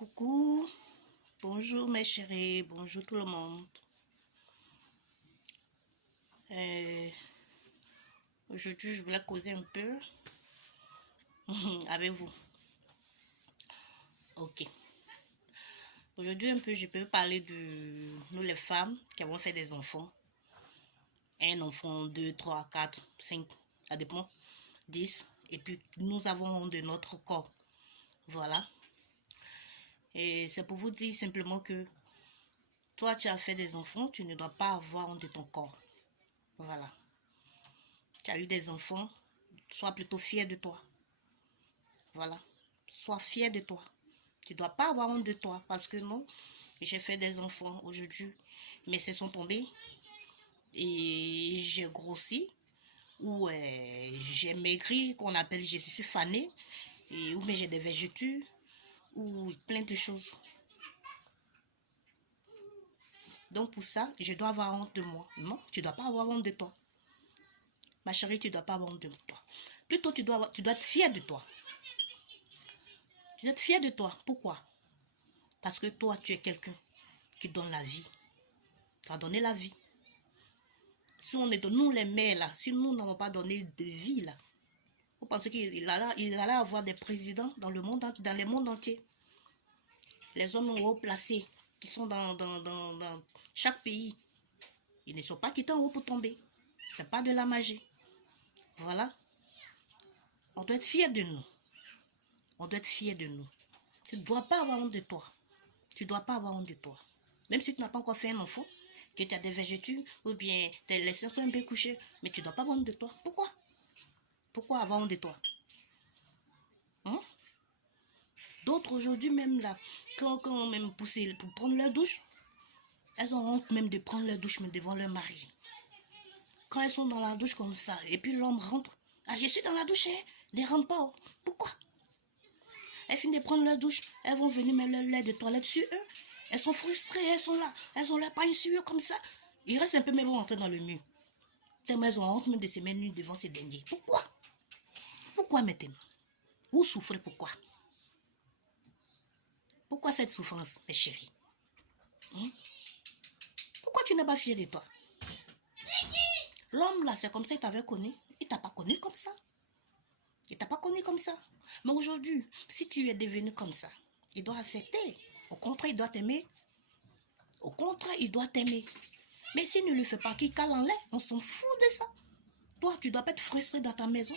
Coucou, bonjour mes chéris, bonjour tout le monde. Aujourd'hui, je voulais causer un peu avec vous. Ok. Aujourd'hui, un peu, je peux parler de nous les femmes qui avons fait des enfants. Un enfant, 2, 3, 4, 5, ça dépend, 10. Et puis, nous avons de notre corps. Voilà. Et c'est pour vous dire simplement que toi, tu as fait des enfants, tu ne dois pas avoir honte de ton corps. Voilà. Tu as eu des enfants, sois plutôt fier de toi. Voilà. Sois fier de toi. Tu ne dois pas avoir honte de toi parce que non, j'ai fait des enfants aujourd'hui. Mes seins sont tombés et j'ai grossi ou j'ai maigri, qu'on appelle je suis fanée, ou mais j'ai des vergetures ou plein de choses. Donc pour ça, je dois avoir honte de moi. Non, tu ne dois pas avoir honte de toi. Ma chérie, tu ne dois pas avoir honte de toi. Plutôt, tu dois être fier de toi. Tu dois être fier de toi. Pourquoi? Parce que toi, tu es quelqu'un qui donne la vie. Tu as donné la vie. Si on est de nous les mères là, si nous n'avons pas donné de vie là, vous pensez qu'il allait avoir des présidents dans le monde entier. Les hommes haut placés qui sont dans chaque pays, ils ne sont pas quittés en haut pour tomber. C'est pas de la magie. Voilà. On doit être fier de nous. On doit être fier de nous. Tu ne dois pas avoir honte de toi. Tu ne dois pas avoir honte de toi. Même si tu n'as pas encore fait un enfant, que tu as des vergetures, ou bien les seins sont un peu couchés, mais tu ne dois pas avoir honte de toi. Pourquoi? Pourquoi avoir honte de toi? Hein? D'autres aujourd'hui même là, quand même poussé pour prendre leur douche, elles ont honte même de prendre leur douche mais devant leur mari. Quand elles sont dans la douche comme ça, et puis l'homme rentre, ah je suis dans la douche, hein? Ne rentre pas. Pourquoi? Elles finissent de prendre leur douche, elles vont venir mettre leur lait de toilette sur eux. Elles sont frustrées, elles sont là, elles ont l'air pas sur eux comme ça. Ils restent un peu même rentrer dans le mur. Tellement elles ont honte même de se mettre nues devant ces derniers. Pourquoi? Pourquoi maintenant? Vous souffrez pourquoi? Pourquoi cette souffrance, mes chéris? Pourquoi tu n'es pas fier de toi? L'homme là, c'est comme ça, il t'avait connu. Il t'a pas connu comme ça. Il t'a pas connu comme ça. Mais aujourd'hui, si tu es devenu comme ça, il doit accepter. Au contraire, il doit t'aimer. Au contraire, il doit t'aimer. Mais s'il ne le fait pas, qu'il cale en l'air, on s'en fout de ça. Toi, tu dois pas être frustré dans ta maison.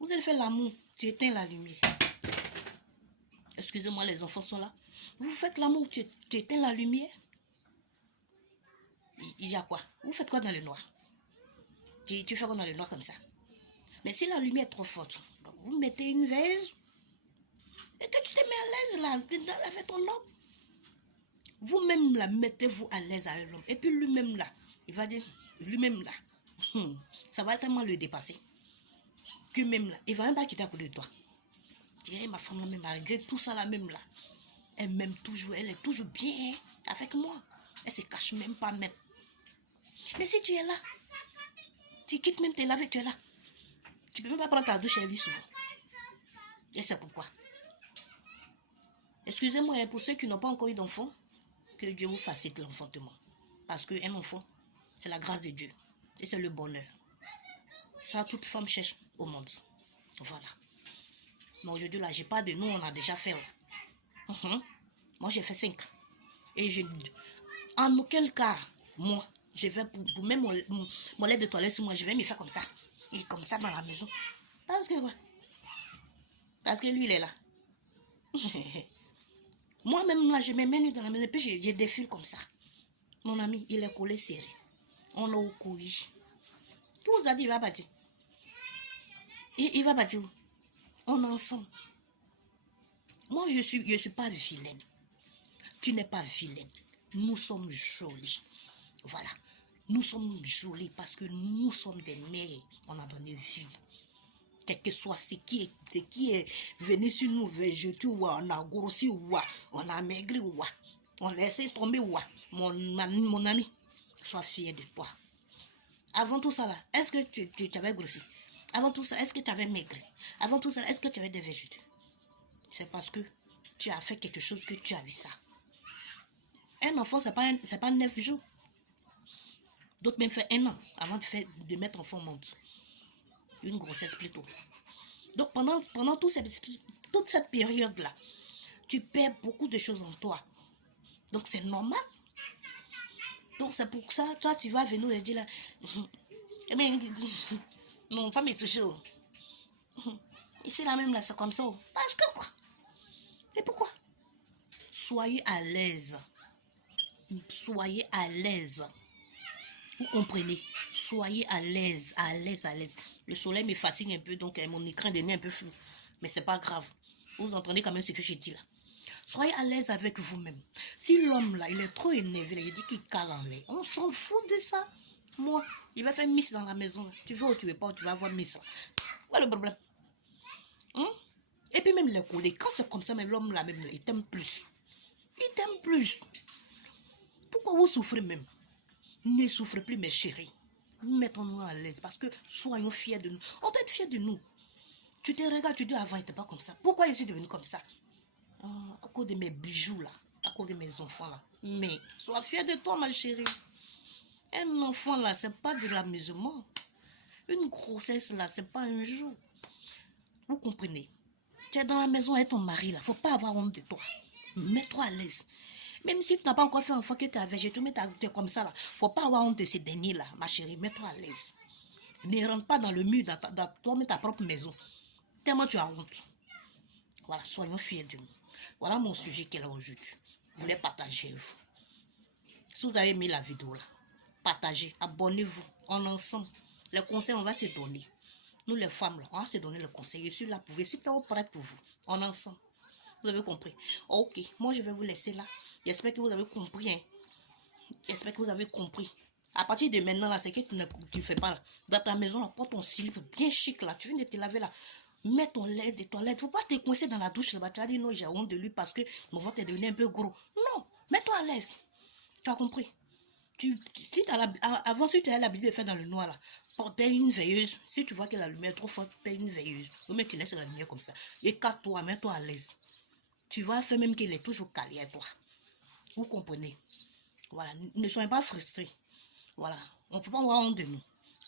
Vous allez faire l'amour, tu éteins la lumière. Excusez-moi, les enfants sont là. Vous faites l'amour, tu éteins la lumière. Il y a quoi? Vous faites quoi dans le noir? Tu fais quoi dans le noir comme ça? Mais si la lumière est trop forte, vous mettez une veilleuse et que tu te mets à l'aise là, avec ton homme. Vous-même là, mettez-vous à l'aise avec l'homme. Et puis lui-même là, il va dire, lui-même là, ça va tellement le dépasser. Que même là, il va même pas quitter à côté de toi. Tu dirais, ma femme là, même malgré tout ça là, même là, elle m'aime toujours, elle est toujours bien avec moi. Elle se cache même pas même. Mais si tu es là, tu quittes même tes lavés, tu es là. Tu peux même pas prendre ta douche avec lui souvent. Et c'est pourquoi. Excusez-moi, pour ceux qui n'ont pas encore eu d'enfant, que Dieu vous facilite l'enfantement. Parce qu'un enfant, c'est la grâce de Dieu. Et c'est le bonheur. Ça, toute femme cherche au monde. Voilà. Mais aujourd'hui, là, j'ai pas de nous, on a déjà fait. Moi, j'ai fait 5. Et en aucun cas, moi, je vais pour même mon lait de toilette sur moi, je vais me faire comme ça. Et comme ça dans la maison. Parce que quoi? Parce que lui, il est là. Moi-même, là, je me mets dans la maison et puis je défile comme ça. Mon ami, il est collé serré. On a au couille. Qui vous a dit il va partir? Il va partir où? On est ensemble. Moi, je suis pas vilaine. Tu n'es pas vilaine. Nous sommes jolis. Voilà. Nous sommes jolis parce que nous sommes des mères. On a donné vie. Quel que soit ce qui est venu sur nous, végétaux, on a grossi, on a maigri, on a laissé tomber, mon ami, sois fier de toi. Avant tout ça, là, est-ce que tu avais grossi? Avant tout ça, est-ce que tu avais maigri? Avant tout ça, est-ce que tu avais des végétaux? C'est parce que tu as fait quelque chose, que tu as eu ça. Un enfant, c'est pas 9 jours. D'autres même fait 1 an avant de mettre enfant au monde. Une grossesse plutôt. Donc pendant toute cette période-là, tu perds beaucoup de choses en toi. Donc c'est normal. Donc c'est pour ça, toi tu vas venir et dire là, eh bien, non, pas me toucher. Ici là même là, c'est comme ça. Parce que quoi? Et pourquoi? Soyez à l'aise. Soyez à l'aise. Vous comprenez? Soyez à l'aise, à l'aise, à l'aise. Le soleil me fatigue un peu, donc mon écran de nez est un peu flou. Mais c'est pas grave. Vous entendez quand même ce que j'ai dit là. Soyez à l'aise avec vous-même. Si l'homme là, il est trop énervé, là, il dit qu'il cale en l'air. On s'en fout de ça. Moi, il va faire miss dans la maison. Là. Tu veux ou tu veux pas, tu vas avoir miss. Quoi le problème? Et puis même les collègues, quand c'est comme ça, même l'homme là, même, il t'aime plus. Il t'aime plus. Pourquoi vous souffrez même? Ne souffrez plus, mes chéris. Mettons-nous à l'aise parce que soyons fiers de nous. On doit être fiers de nous. Tu te regardes, tu dis avant, il n'était pas comme ça. Pourquoi je suis devenu comme ça? À cause de mes bijoux là, à cause de mes enfants là. Mais sois fier de toi, ma chérie. Un enfant là, c'est pas de l'amusement. Une grossesse là, c'est pas un jour. Vous comprenez? Tu es dans la maison avec ton mari là, faut pas avoir honte de toi. Mets-toi à l'aise. Même si tu n'as pas encore fait un enfant que tu es végétal, mais tu es comme ça là, faut pas avoir honte de ces derniers là, ma chérie. Mets-toi à l'aise. Ne rentre pas dans le mur, dans toi-même ta propre maison. Tellement tu as honte. Voilà, soyons fiers de nous. Voilà mon sujet qui est là aujourd'hui. Je voulais partager vous. Si vous avez aimé la vidéo là, partagez, abonnez-vous. On est ensemble. Les conseils, on va se donner. Nous les femmes là, on va se donner les conseils. Je suis là pour vous. Je suis prête pour vous. On est ensemble. Vous avez compris? Ok, moi je vais vous laisser là. J'espère que vous avez compris. Hein. J'espère que vous avez compris. À partir de maintenant, là, c'est que tu ne fais pas là. Dans ta maison, là, porte ton slip bien chic là. Tu viens de te laver là. Mets ton lait de toilette. Faut pas te coincer dans la douche là-bas. Tu vas dire non, j'ai honte de lui parce que mon ventre est devenu un peu gros. Non, mets-toi à l'aise. Tu as compris? Avant, si tu as l'habitude de faire dans le noir là, paye une veilleuse. Si tu vois que la lumière est trop forte, paye une veilleuse. Ou même tu laisses la lumière comme ça. Écarte-toi, mets-toi à l'aise. Tu vas faire même qu'il est toujours calé à toi. Vous comprenez? Voilà, ne soyez pas frustrés. Voilà, on ne peut pas avoir honte de nous.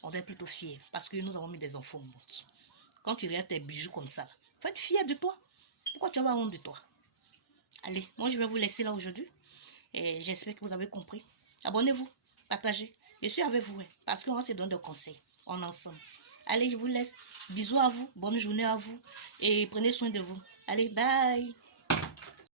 On doit être plutôt fiers parce que nous avons mis des enfants au monde. Quand tu regardes tes bijoux comme ça, faut être fier de toi. Pourquoi tu vas avoir honte de toi? Allez, moi je vais vous laisser là aujourd'hui. Et j'espère que vous avez compris. Abonnez-vous, partagez. Je suis avec vous parce qu'on se donne des conseils. On est ensemble. Allez, je vous laisse. Bisous à vous. Bonne journée à vous. Et prenez soin de vous. Allez, bye.